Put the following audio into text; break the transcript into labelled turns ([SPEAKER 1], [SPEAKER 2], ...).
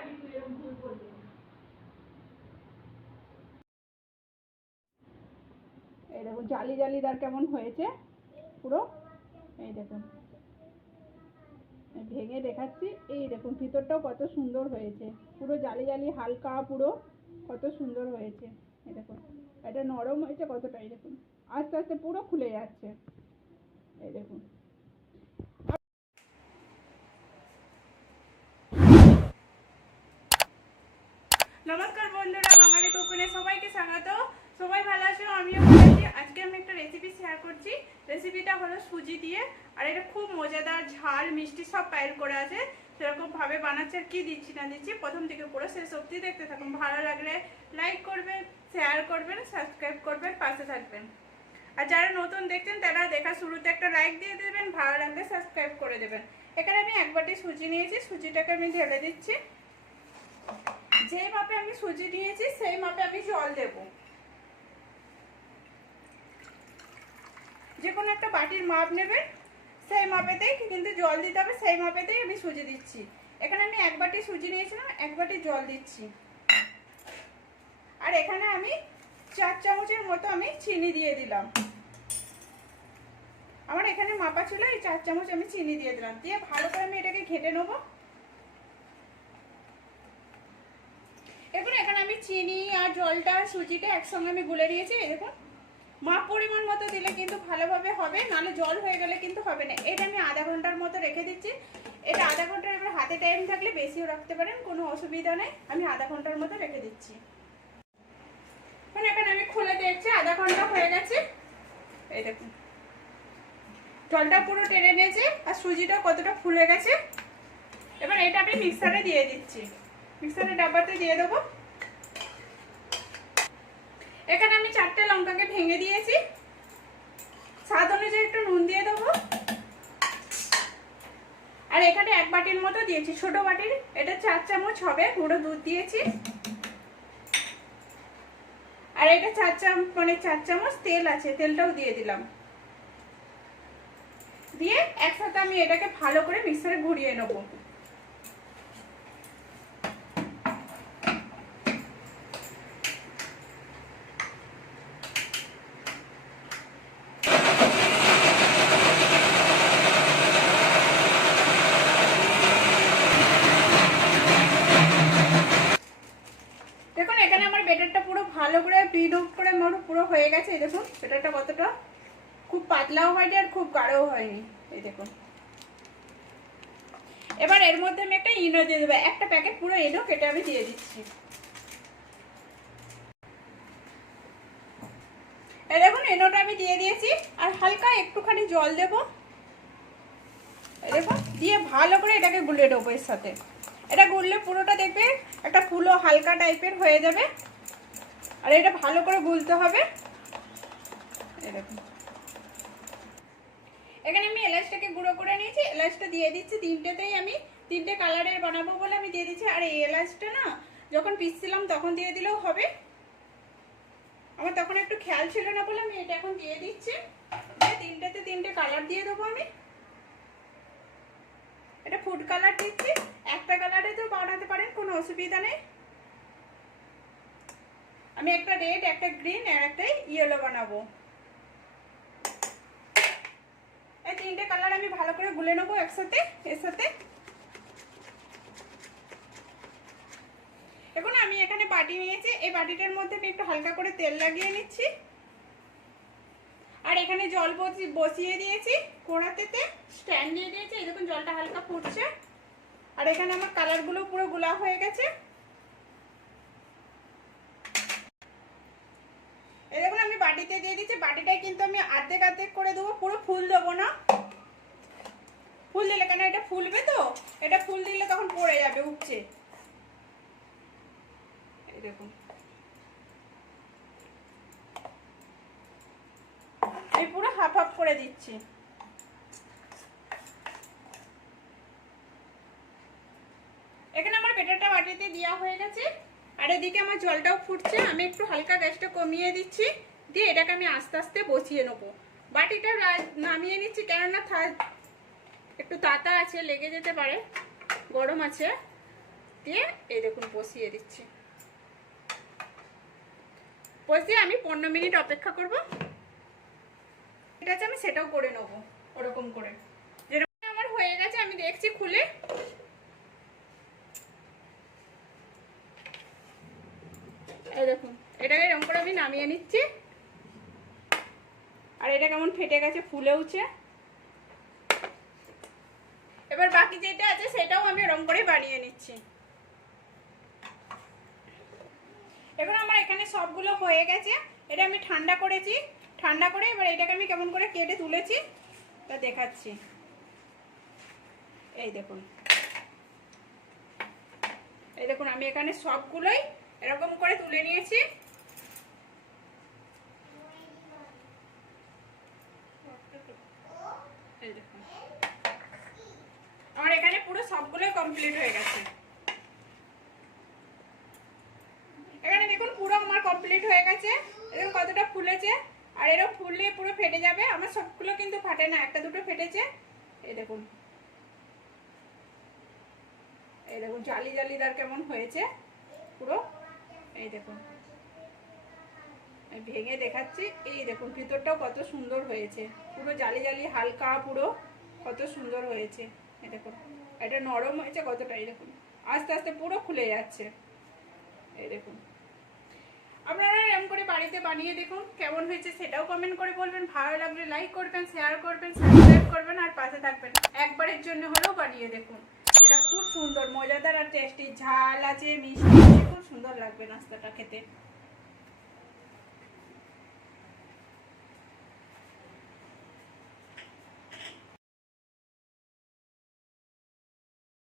[SPEAKER 1] খালি তুই এরকম ভুল করবি এই দেখো জালি জালিদার কেমন হয়েছে? পুরো? এই দেখুন। ভেঙে দেখাচ্ছি। এই দেখুন, ভিতরটাও কত সুন্দর হয়েছে। পুরো জালি জালি, হালকা, পুরো কত সুন্দর হয়েছে। এই দেখুন, এটা নরম হয়েছে কতটা? এই দেখুন, আস্তে আস্তে পুরো খুলে যাচ্ছে এই দেখুন নমস্কার বন্ধুরা বাঙালি সবাইকে স্বাগত সবাই ভালো আছো? আমিও ভালো আছি। আজকে আমি একটা রেসিপি শেয়ার করছি। রেসিপিটা হলো সুজি দিয়ে। আর এটা খুব মজাদার ঝাল, মিষ্টি সব পায়ের করে আছে। সেরকম ভাবে বানাচ্ছে আর কি দিচ্ছি না দিচ্ছি, প্রথম থেকে পুরো শেষ অবধি দেখতে থাকুন। ভালো লাগলে লাইক করবেন শেয়ার করবেন সাবস্ক্রাইব করবেন, পাশে থাকবেন। আর যারা নতুন দেখছেন, তারা দেখা শুরুতে একটা লাইক দিয়ে দেবেন, ভালো লাগলে সাবস্ক্রাইব করে দেবেন। এখানে আমি এক বাটি সুজি নিয়েছি। সুজিটাকে আমি ঢেলে দিচ্ছি। যেই মাপে আমি সুজি নিয়েছি সেই মাপে আমি জল দেব। যে কোনো একটা বাটির মাপ নেবেন সেই মাপেতেই কিন্তু জল দিতে হবে, সেই মাপেতেই আমি সুজি দিচ্ছি। এখানে আমি এক বাটি সুজি নিয়েছিলাম, এক বাটি জল দিচ্ছি। আর এখানে আমি চার চামচের মতো আমি চিনি দিয়ে দিলাম। আমার এখানে মাপা ছিল, এই চার চামচ আমি চিনি দিয়ে দিলাম। দিয়ে ভালো করে আমি এটাকে ঘেটে নেব। দেখুন, এখানে আমি চিনি আর জলটা সুজিটা একসঙ্গে আমি গুলে নিয়েছি দেখুন। মাপ পরিমাণ মতো দিলে কিন্তু ভালোভাবে হবে, নাহলে জল হয়ে গেলে কিন্তু হবে না। এটা আমি আধা ঘণ্টার মতো রেখে দিচ্ছি। এটা আধা ঘণ্টার এবার হাতে টাইম থাকলে বেশিও রাখতে পারেন, কোনো অসুবিধা নেই। আমি আধা ঘণ্টার মতো রেখে দিচ্ছি। মানে এখানে আমি খুলে দেখছি, আধা ঘণ্টা হয়ে গেছে। এই দেখুন। জলটা পুরো টেনে নিয়েছে আর সুজিটা কতটা ফুলে গেছে। এবার এটা আমি মিক্সারে দিয়ে দিচ্ছি। মিক্সারের ডাব্বাতে দিয়ে দেবো। এখানে আমি চারটে লঙ্কাকে ভেঙে দিয়েছি। স্বাদ অনুযায়ী একটু নুন দিয়ে দেবো। আর এখানে এক বাটির মতো দিয়েছি। ছোট বাটির, এটা চার চামচ হবে, গুঁড়ো দুধ দিয়েছি। আর এটা চার চামচ মানে চার চামচ তেল আছে, তেলটাও দিয়ে দিলাম। দিয়ে একসাথে আমি এটাকে ভালো করে মিক্সারে ঘুরিয়ে নেব দেখুন এখানে আমার বেটারটা পুরো ভালো করে বিড আউট করে আমার পুরো হয়ে গেছে, এই দেখুন বেটারটা কতটা? খুব পাতলাও হয়নি আর খুব গাঢ়ও হয়নি, এই দেখুন। এবার এর মধ্যে আমি একটা ইনো দিয়ে দেবো, একটা প্যাকেট পুরো ইনো কেটে আমি দিয়ে দিচ্ছি। এই দেখুন এনোটা আমি দিয়ে দিয়েছি, আর হালকা একটুখানি জল দেবো। দেখুন, দিয়ে ভালো করে এটাকে গুলে দেবো এর সাথে। এটা গুললে পুরোটা দেখবে একটা ফুলো হালকা টাইপের হয়ে যাবে। আর এটা ভালো করে গুলতে হবে। এখানে আমি এলাচটাকে গুঁড়ো করে নিয়েছি, এলাচটা দিয়ে দিচ্ছি তিনটেতেই আমি, তিনটে কালারের বানাবো বলে আমি দিয়ে দিচ্ছি। আর এই এলাচটা না, যখন পিসছিলাম তখন দিয়ে দিলেও হবে। আমার তখন একটু খেয়াল ছিল না বলে আমি এটা এখন দিয়ে দিচ্ছি। তিনটেতে তিনটে কালার দিয়ে দেবো আমি। এটা ফুড কালার দিচ্ছি। একটা কালারে তো বানাতে পারেন, কোনো অসুবিধা নেই। আমি একটা রেড একটা গ্রিন আর একটা ইয়েলো বানাবো। এই তিনটে কালার আমি ভালো করে গুলে নেব একসাথে, এর সাথে। এখন আমি এখানে বাটি নিয়েছি। এই বাটিটার মধ্যে আমি একটু হালকা করে তেল লাগিয়ে নিচ্ছি। আর এখানে জল বসিয়ে দিয়েছি কোড়াতেতে। স্ট্যান্ড দিয়ে দিয়েছি। এই জলটা হালকা ফুটছে। আর এখানে আমার কালারগুলো পুরো গোলা হয়ে গেছে এই দেখুন আমি বাটিতে দিয়ে দিচ্ছি, বাটিটায় কিন্তু আমি আর্ধেক আর্ধেক করে দেবো, পুরো ফুল দেবো না। ফুল দিলে কেন? এটা ফুলবে তো? এটা ফুল দিলে তখন পড়ে যাবে, উপচে। দেখুন আমি পুরো হাফ হাফ করে দিচ্ছি। এখানে আমার বেটারটা বাটিতে দেওয়া হয়ে গেছে। আর এদিকে আমার জলটাও ফুটছে, আমি একটু হালকা গ্যাসটা কমিয়ে দিচ্ছি। দিয়ে এটাকে আমি আস্তে আস্তে বসিয়ে নেব। বাটিটা নামিয়ে নিচ্ছি, কেননা একটু তাতা আছে, লেগে যেতে পারে, গরম আছে। দিয়ে এই দেখুন, বসিয়ে দিচ্ছি। বসিয়ে আমি পনেরো মিনিট অপেক্ষা করব। এটা আছে আমি সেটাও করে নেব, ওরকম করে। যেরকম আমার হয়ে গেছে, আমি দেখছি খুলে। এই দেখুন, এটাকে এরকম করে আমি নামিয়ে নিচ্ছি। আর এটা কেমন ফেটে গেছে ফুলেওছে এবার বাকি যেটা আছে সেটাও আমি এরকম করে বানিয়ে নিচ্ছি। এখন আমার এখানে সবগুলো হয়ে গেছে, এটা আমি ঠান্ডা করেছি। ঠান্ডা করে এবার এটাকে আমি কেমন করে কেটে তুলেছি, তা দেখাচ্ছি। এই দেখুন। এই দেখুন, আমি এখানে সবগুলোই এরকম করে তুলে নিয়েছি। এই দেখুন। আমার এখানে পুরো সবগুলোই কমপ্লিট হয়ে গেছে। এখানে দেখুন, পুরো আমার কমপ্লিট হয়ে গেছে। দেখুন কতটা ফুলেছে। আর এরকম ফুললে পুরো ফেটে যাবে। আমার সবগুলো কিন্তু ফাটে না, একটা দুটো ফেটেছে। এই দেখুন। এই দেখুন, জালি জালিদার কেমন হয়েছে পুরো। এই দেখুন। ভেঙে দেখাচ্ছি। এই দেখুন, ভিতরটাও কত সুন্দর হয়েছে। পুরো জালি জালি, হালকা পুরো কত সুন্দর হয়েছে। দেখুন, এটা নরম হয়েছে কতটা, এই দেখুন। আস্তে আস্তে পুরো খুলে যাচ্ছে। এই দেখুন। আপনারা এরকম করে বাড়িতে বানিয়ে দেখুন, কেমন হয়েছে সেটাও কমেন্ট করে বলবেন। ভালো লাগলে লাইক করবেন শেয়ার করবেন সাবস্ক্রাইব করবেন, আর পাশে থাকবেন। একবারের জন্য হলেও বানিয়ে দেখুন। এটা খুব সুন্দর, মজাদার আর টেস্টি ঝাল আছে, মিষ্টি খুব সুন্দর লাগবে নাস্তাটা খেতে।